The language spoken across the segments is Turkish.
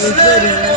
City.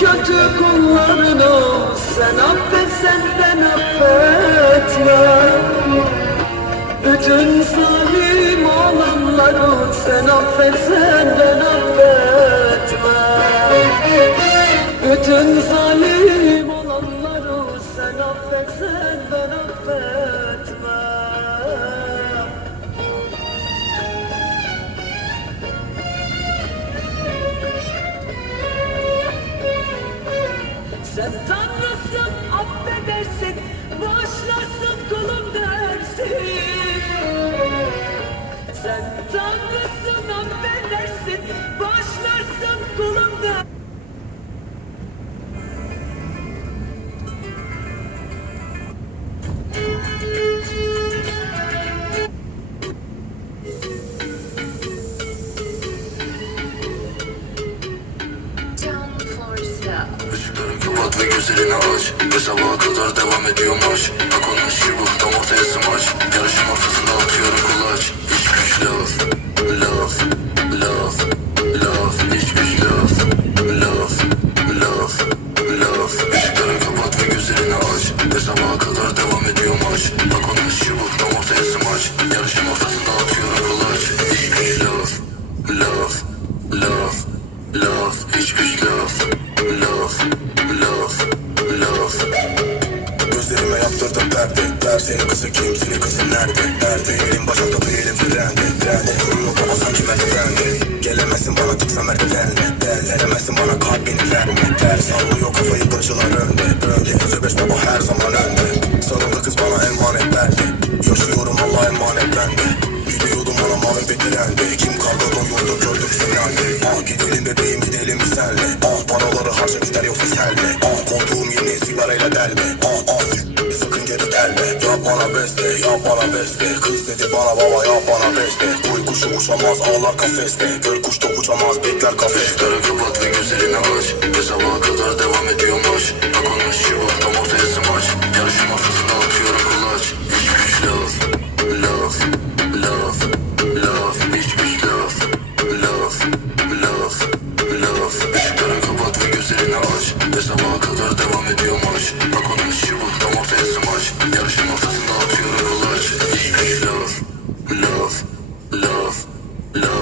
kötü kullarına Sen affet senden affetme. Bütün zalim olanları Sen affet senden affetme. Bütün zalim sen. Tanrısın affedersin Bağışlarsın kolumda Işıkların kapat ve gözlerini aç Ve sabaha kadar devam ediyor maç Bak onun işi bu tam ortaya smaç Yarışın ortasında atıyorum kulaç laf, laf, laf, laf Hiçbir laf, laf, laf, laf Işıkları kapat ve gözlerini aç. Ve sabaha kadar devam önde Kötü beş baba her zaman önde. Sarıldı kız bana emanetlendi Yaşıyorum Allah emanetlendi Biliyordum ona muhabbet direndi Kim kaldı doyurdu gördüm finalde Ah gidelim bebeğim gidelim senle Ah paraları harca gider yoksa senle Ah koltuğum yeni sigarayla delme. Ah ah sakın geri gelme Yap bana beste yap bana beste. Kız dedi bana baba yap bana beste. Koy kuşu uçamaz ağlar kafeste. Gör kuş da uçamaz bekler kafeste. Kapat ve göz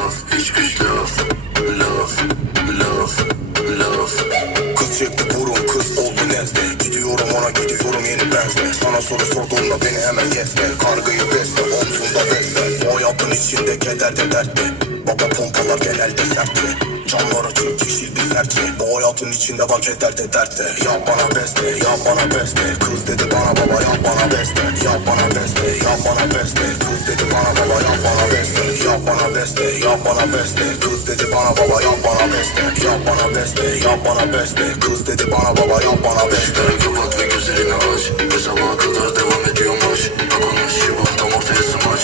Laf Hiç güç laf. Laf Laf Laf. Kız çekti burun kız oldu nezle Gidiyorum ona gidiyorum yeni benzle Sana soru sorduğumda beni hemen yetme Kargıyı besle omzunda besle O hayatın içinde keder de dertli Baba pompalar genelde sertli Camlar açık yeşil bir serçe Bu hayatın içinde var keder de dertte. Yap bana beste yap bana beste Kız dedi bana baba yap bana beste Yap bana beste yap bana beste Kız dedi bana baba yap bana beste Yap bana beste yap bana beste Kız dedi bana baba yap bana beste Yap bana beste yap bana beste Kız dedi bana baba yap bana beste kapat ve gözlerini aç. Ve sabaha kadar devam ediyor maç Bak onun işi var tam ortaya smaç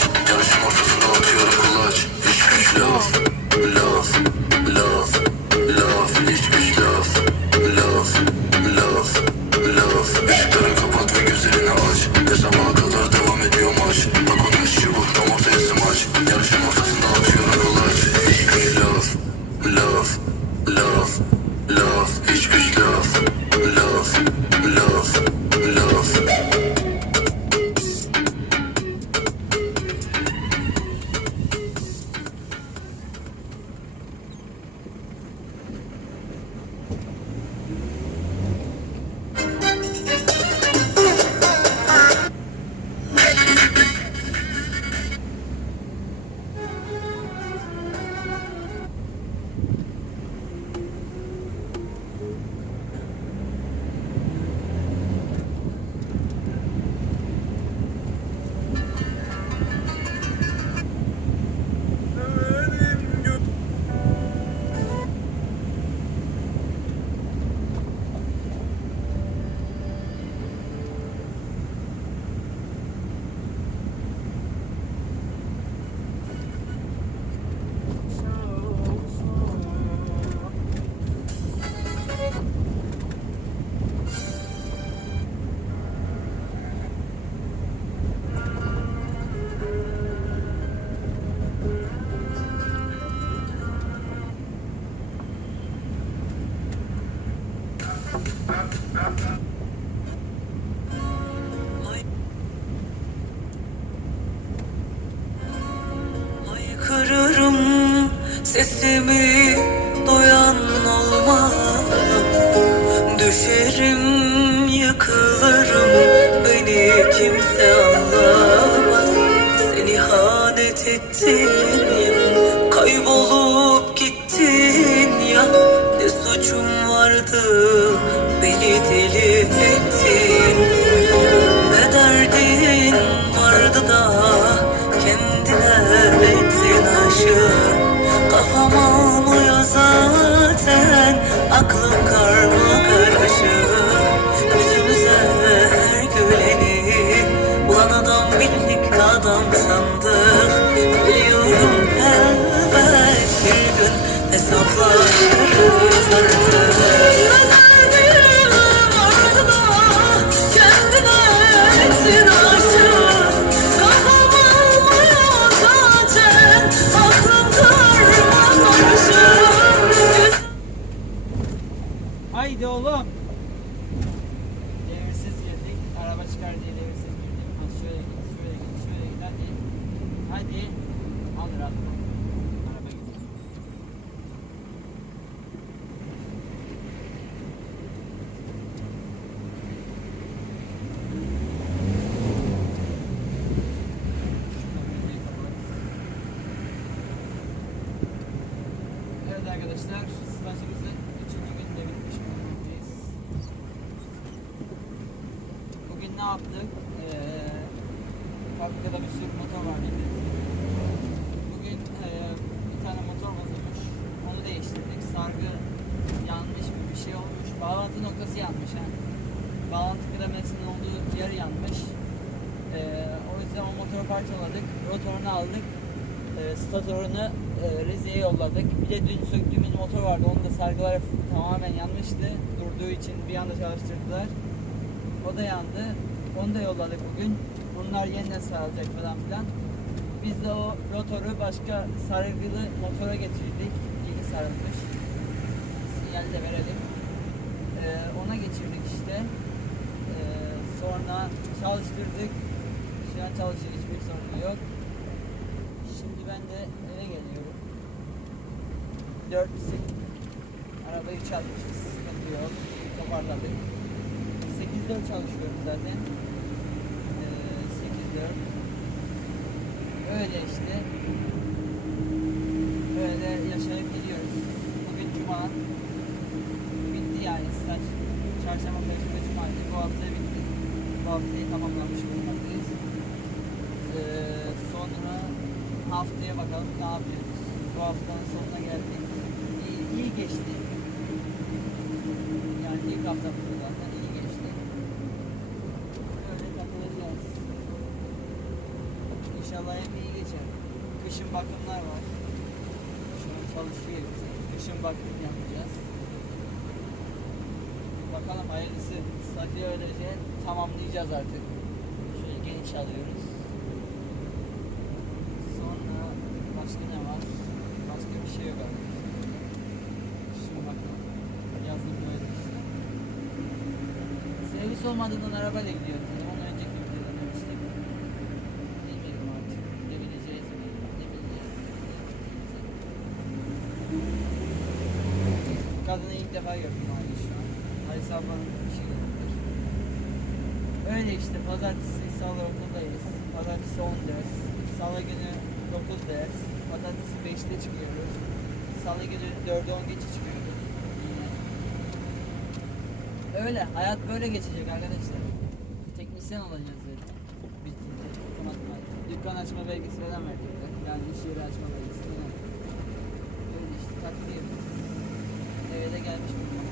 sesimi duyan olmaz. Düşerim yıkılırım beni kimse anlamaz. Sen ihanet ettin Haydi oğlum. Devirsiz girdik. Araba çıkar diye devirsiz girdik. Ha, şöyle git, şöyle git, şöyle git. Hadi. Hadi. Al rahat. Araba gidiyor. Evet arkadaşlar, stajımızın 3. gününde bitmiş bulunmaktayız. Bugün ne yaptık? Ee, fabrikada bir sürü motor var bildiğiniz. Bugün ee, bir tane motor bozulmuş. Onu değiştirdik. Sargı yanlış mı bir şey olmuş. bağlantı noktası yanmış ha. Bağlantı kremesinin olduğu yer yanmış. Ee, o yüzden o motoru parçaladık. Rotorunu aldık. Ee, statorunu e, Rize'ye yolladık. Bir de dün söktüğümüz motor vardı. Onun da sargıları tamamen yanmıştı. Durduğu için bir anda çalıştırdılar. O da yandı. Onu da yolladık bugün. Bunlar yeniden sarılacak falan filan. Biz de o rotoru başka sargılı motora getirdik. Yeni sarılmış. Sinyal de verelim. Ee, ona geçirdik işte. Ee, sonra çalıştırdık. Şu an çalışıyor. Hiçbir sorun yok. Şimdi ben de eve geliyorum. 4 Arabayı çalmışız. Sıkıntı yok. Toparladık. 8-4 çalışıyorum zaten. Ee, 8-4. Öyle işte. Böyle yaşayıp gidiyoruz. Bugün Cuma. Bitti yani staj. Çarşamba, Perşembe, Cumartesi bu hafta bitti. Bu haftayı tamamlamış bulunmaktayız. Ee, sonra haftaya bakalım ne yapıyoruz. Bu haftanın sonuna geldik. İyi, iyi geçti. Yani ilk haftamız zaten iyi geçti. Öyle takılacağız. İnşallah hep iyi geçer. Kışın bakımlar var. Şu an çalışıyor hepsi. Kışın bakım yapacağız. Bakalım hayırlısı. Stajı öylece tamamlayacağız artık. Şöyle geniş alıyoruz. Sonra başka ne var? Başka bir şey artık. Şimdi bakalım. Yazdım böyle işte. Servis olmadığından arabayla gidiyoruz. Onu önceki videoda demiştik. Bilmiyorum artık. Gidebileceğiz mi? Gidebileceğiz mi? Kadını ilk defa gördüm abi şu an. Halis ablanın işi gördüm. Öyle işte pazartesi salı okuldayız. Pazartesi 10 ders. Salı günü 9 ders. Pazartesi 5'te çıkıyoruz. Salı günü 4'e 10 geçe çıkıyoruz. Öyle hayat böyle geçecek arkadaşlar. Teknisyen olacağız zaten. Bitince. Dükkan açma belgesi falan verdikler. Yani iş yeri açma belgesi falan. Öyle işte takılıyoruz. Eve de gelmiş bulunmaktayız.